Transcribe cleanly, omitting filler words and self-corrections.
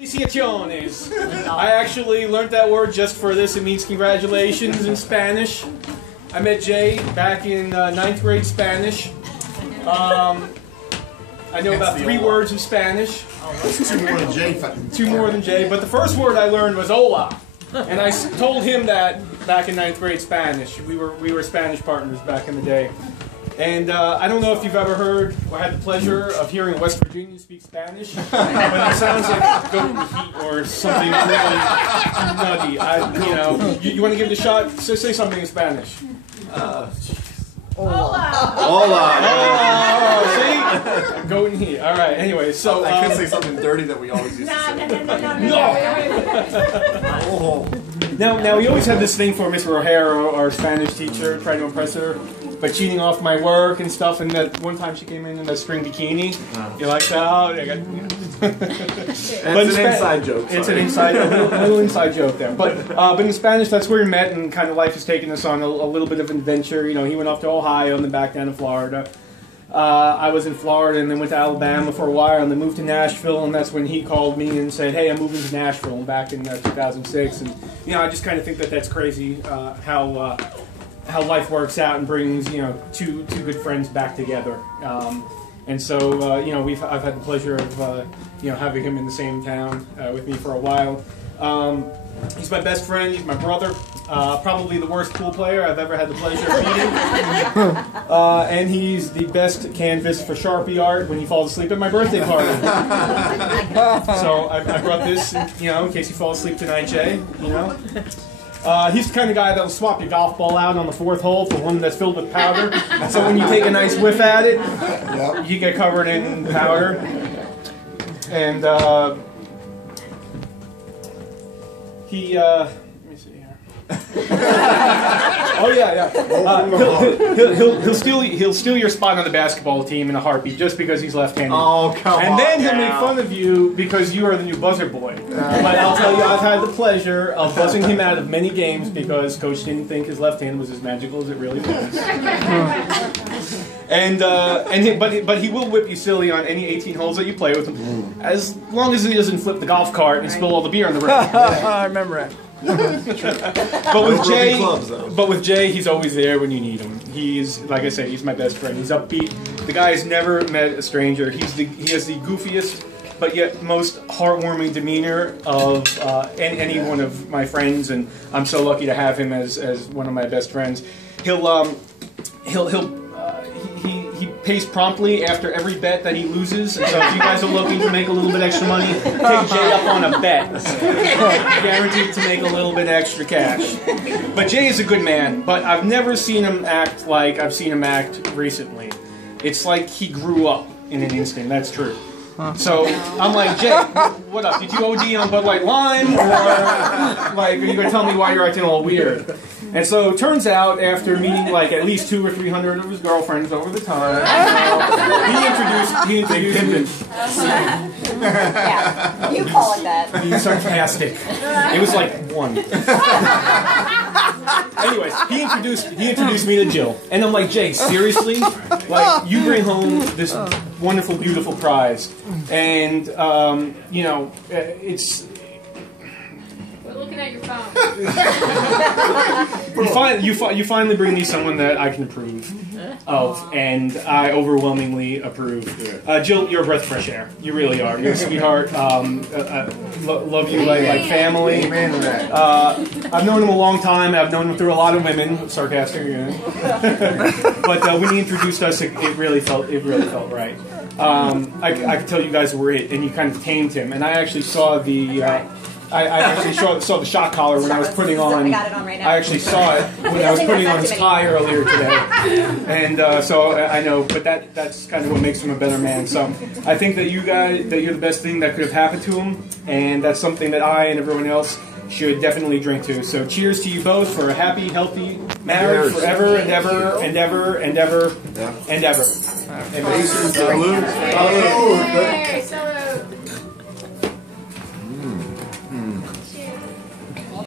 Felicitaciones. I actually learned that word just for this. It means congratulations in Spanish. I met Jay back in 9th grade Spanish. I know about 3 words in Spanish. Two more than Jay. 2 more than Jay. But the first word I learned was hola. And I told him that back in 9th grade Spanish. We were Spanish partners back in the day. And I don't know if you've ever heard or had the pleasure of hearing West Virginia speak Spanish, but it sounds like goat in the heat or something really nutty. You want to give it a shot? Say something in Spanish. Hola. Hola. Oh, see? Goat in heat. All right. Anyway, so I could say something dirty that we always used to say. No. Now we always had this thing for Miss O'Hara, our Spanish teacher, trying to impress her. But cheating off my work and stuff, and that one time she came in a spring bikini. You're like, oh, I got. It's an inside joke. It's a little inside joke there. But in Spanish, that's where we met, and kind of life has taken us on a little bit of an adventure. You know, he went off to Ohio and then back down to Florida. I was in Florida and then went to Alabama for a while, and then moved to Nashville, and that's when he called me and said, "Hey, I'm moving to Nashville." And back in 2006, and I just kind of think that that's crazy how life works out and brings two good friends back together, and so I've had the pleasure of having him in the same town with me for a while. He's my best friend. He's my brother. Probably the worst pool player I've ever had the pleasure of meeting. And he's the best canvas for Sharpie art when he falls asleep at my birthday party. So I brought this, in case you fall asleep tonight, Jay. He's the kind of guy that'll swap your golf ball out on the 4th hole for one that's filled with powder. So when you take a nice whiff at it, you get covered in powder. And let me see here. Oh yeah. He'll steal your spot on the basketball team in a heartbeat just because he's left-handed. Oh come on! And then he'll make fun of you because you are the new buzzer boy. But I'll tell you, I've had the pleasure of buzzing him out of many games because Coach didn't think his left hand was as magical as it really was. But he will whip you silly on any 18 holes that you play with him, as long as he doesn't flip the golf cart and spill all the beer on the rim. I remember it. But with Jay, he's always there when you need him. He's, like I said, he's my best friend. He's upbeat. The guy has never met a stranger. He has the goofiest but yet most heartwarming demeanor of any one of my friends, and I'm so lucky to have him as one of my best friends. He pays promptly after every bet that he loses, and so if you guys are looking to make a little bit extra money, take Jay up on a bet. Guaranteed to make a little bit extra cash. But Jay is a good man, but I've never seen him act like I've seen him act recently. It's like he grew up in an instant, that's true. So I'm like, Jay, what up? Did you OD on Bud Light Lime? Or like, are you going to tell me why you're acting all weird? And so it turns out, after meeting like at least 200 or 300 of his girlfriends over the time, he introduced me. Yeah, you call it that. Being sarcastic. It was like 1. Anyways, he introduced me to Jill, and I'm like, Jay, seriously? Like, you bring home this wonderful, beautiful prize, and it's. Looking at your phone. You finally bring me someone that I can approve of, and I overwhelmingly approve. Jill, you're a breath of fresh air. You really are. You're a sweetheart. Love you like family. Amen to that. I've known him a long time. I've known him through a lot of women. Sarcastic, but when he introduced us, it really felt right. I could tell you guys were it, and you kind of tamed him. And I actually saw the. I actually saw the shock collar when I was putting on. I got it on right now. I actually saw it when I was putting on his tie earlier today, and so I know. But that's kind of what makes him a better man. So I think that you're the best thing that could have happened to him, and that's something that I and everyone else should definitely drink to. So cheers to you both for a happy, healthy marriage forever and ever and ever and ever and ever. Salud. Salud.